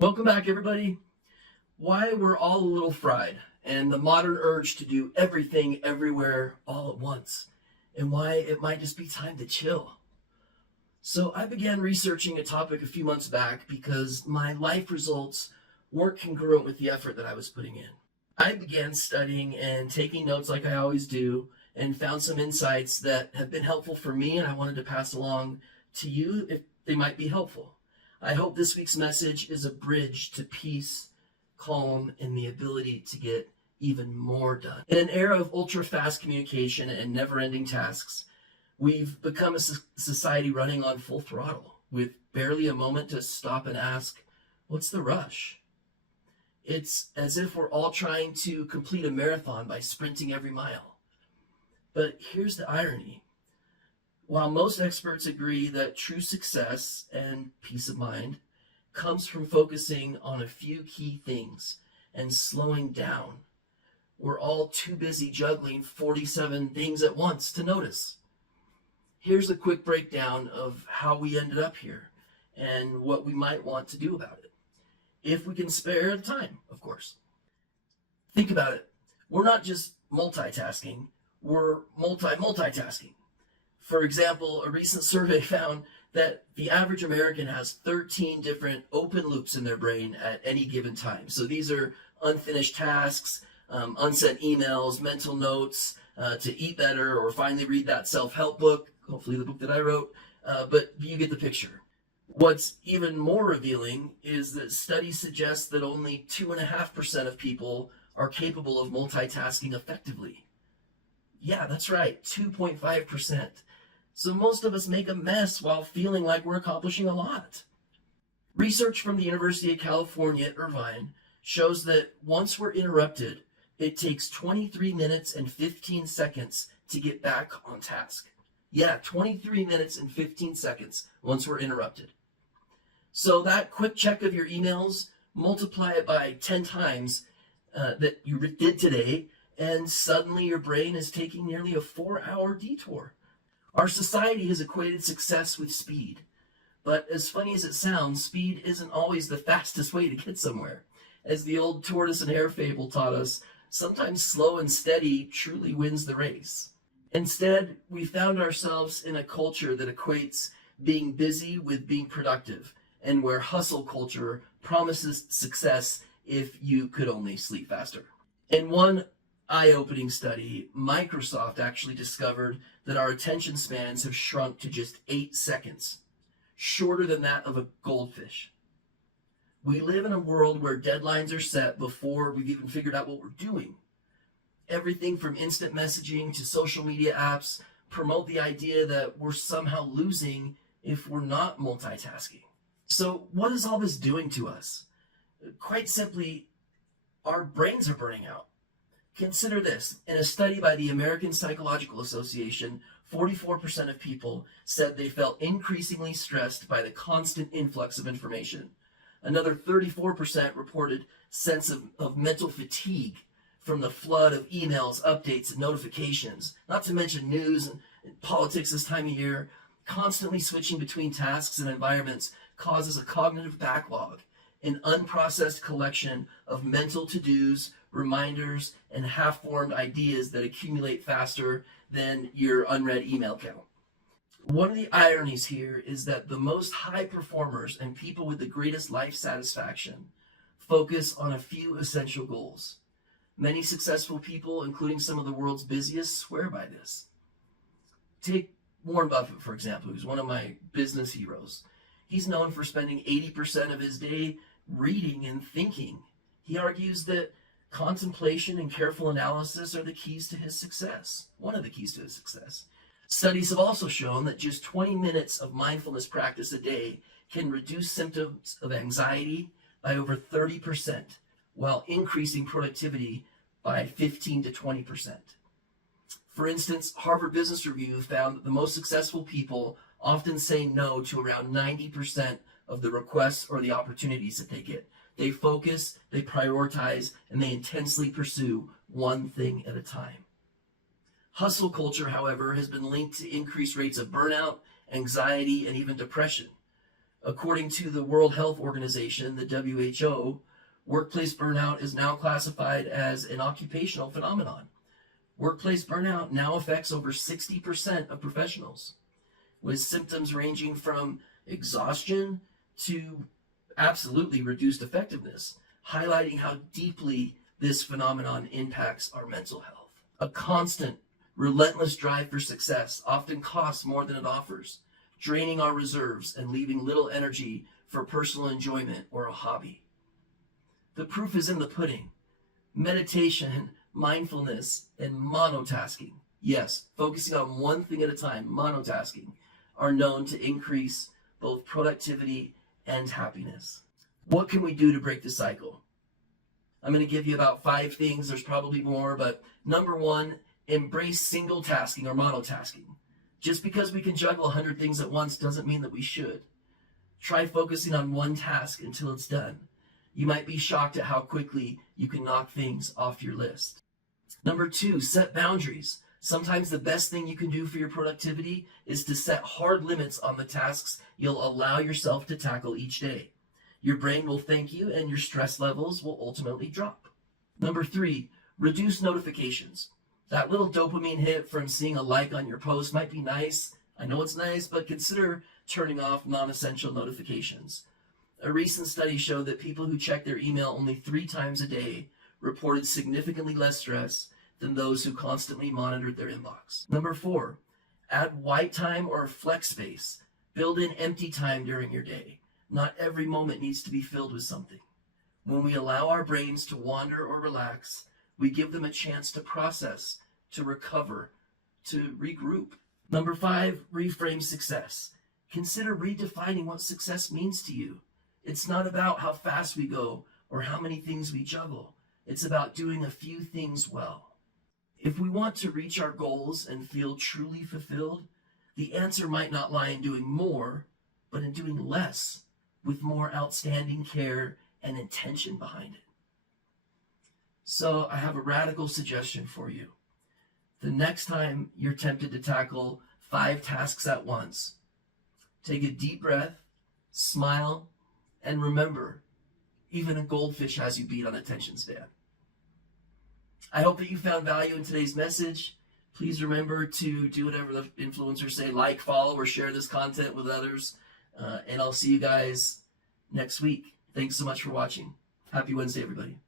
Welcome back, everybody. Why we're all a little fried, and the modern urge to do everything everywhere all at once, and why it might just be time to chill. So I began researching a topic a few months back because my life results weren't congruent with the effort that I was putting in. I began studying and taking notes like I always do, and found some insights that have been helpful for me, and I wanted to pass along to you if they might be helpful. I hope this week's message is a bridge to peace, calm, and the ability to get even more done. In an era of ultra-fast communication and never-ending tasks, we've become a society running on full throttle, with barely a moment to stop and ask, what's the rush? It's as if we're all trying to complete a marathon by sprinting every mile. But here's the irony. While most experts agree that true success and peace of mind comes from focusing on a few key things and slowing down, we're all too busy juggling 47 things at once to notice. Here's a quick breakdown of how we ended up here and what we might want to do about it, if we can spare the time, of course. Think about it. We're not just multitasking, we're multitasking. For example, a recent survey found that the average American has 13 different open loops in their brain at any given time. So these are unfinished tasks, unsent emails, mental notes, to eat better or finally read that self-help book, hopefully the book that I wrote, but you get the picture. What's even more revealing is that studies suggest that only 2.5% of people are capable of multitasking effectively. Yeah, that's right, 2.5%. So most of us make a mess while feeling like we're accomplishing a lot. Research from the University of California at Irvine shows that once we're interrupted, it takes 23 minutes and 15 seconds to get back on task. Yeah, 23 minutes and 15 seconds once we're interrupted. So that quick check of your emails, multiply it by 10 times that you did today, and suddenly your brain is taking nearly a 4-hour detour. Our society has equated success with speed. But as funny as it sounds, speed isn't always the fastest way to get somewhere. As the old tortoise and hare fable taught us, sometimes slow and steady truly wins the race. Instead, we found ourselves in a culture that equates being busy with being productive, and where hustle culture promises success if you could only sleep faster. In one eye-opening study, Microsoft actually discovered that our attention spans have shrunk to just 8 seconds, shorter than that of a goldfish. We live in a world where deadlines are set before we've even figured out what we're doing. Everything from instant messaging to social media apps promote the idea that we're somehow losing if we're not multitasking. So what is all this doing to us? Quite simply, our brains are burning out. Consider this. In a study by the American Psychological Association, 44% of people said they felt increasingly stressed by the constant influx of information. Another 34% reported sense of mental fatigue from the flood of emails, updates, and notifications, not to mention news and politics this time of year. Constantly switching between tasks and environments causes a cognitive backlog, an unprocessed collection of mental to-dos, reminders, and half-formed ideas that accumulate faster than your unread email count. One of the ironies here is that the most high performers and people with the greatest life satisfaction focus on a few essential goals. Many successful people, including some of the world's busiest, swear by this. Take Warren Buffett, for example, who's one of my business heroes. He's known for spending 80% of his day reading and thinking. He argues that contemplation and careful analysis are the keys to his success, one of the keys to his success. Studies have also shown that just 20 minutes of mindfulness practice a day can reduce symptoms of anxiety by over 30%, while increasing productivity by 15 to 20%. For instance, Harvard Business Review found that the most successful people often say no to around 90% of the requests or the opportunities that they get. They focus, they prioritize, and they intensely pursue one thing at a time. Hustle culture, however, has been linked to increased rates of burnout, anxiety, and even depression. According to the World Health Organization, the WHO, workplace burnout is now classified as an occupational phenomenon. Workplace burnout now affects over 60% of professionals, with symptoms ranging from exhaustion to absolutely reduced effectiveness, highlighting how deeply this phenomenon impacts our mental health. A constant, relentless drive for success often costs more than it offers, draining our reserves and leaving little energy for personal enjoyment or a hobby. The proof is in the pudding. Meditation, mindfulness, and monotasking, yes, focusing on one thing at a time, monotasking, are known to increase both productivity and happiness. What can we do to break the cycle? I'm going to give you about 5 things. There's probably more, but number 1, embrace single tasking or monotasking. Just because we can juggle 100 things at once doesn't mean that we should. Try focusing on one task until it's done. You might be shocked at how quickly you can knock things off your list. Number 2, set boundaries. Sometimes the best thing you can do for your productivity is to set hard limits on the tasks you'll allow yourself to tackle each day. Your brain will thank you and your stress levels will ultimately drop. Number 3, reduce notifications. That little dopamine hit from seeing a like on your post might be nice. I know it's nice, but consider turning off non-essential notifications. A recent study showed that people who check their email only 3 times a day reported significantly less stress than those who constantly monitored their inbox. Number 4, add white time or flex space. Build in empty time during your day. Not every moment needs to be filled with something. When we allow our brains to wander or relax, we give them a chance to process, to recover, to regroup. Number 5, reframe success. Consider redefining what success means to you. It's not about how fast we go or how many things we juggle. It's about doing a few things well. If we want to reach our goals and feel truly fulfilled, the answer might not lie in doing more, but in doing less with more outstanding care and intention behind it. So I have a radical suggestion for you. The next time you're tempted to tackle 5 tasks at once, take a deep breath, smile, and remember, even a goldfish has you beat on attention span. I hope that you found value in today's message. Please remember to do whatever the influencers say, like, follow, or share this content with others. And I'll see you guys next week. Thanks so much for watching. Happy Wednesday, everybody.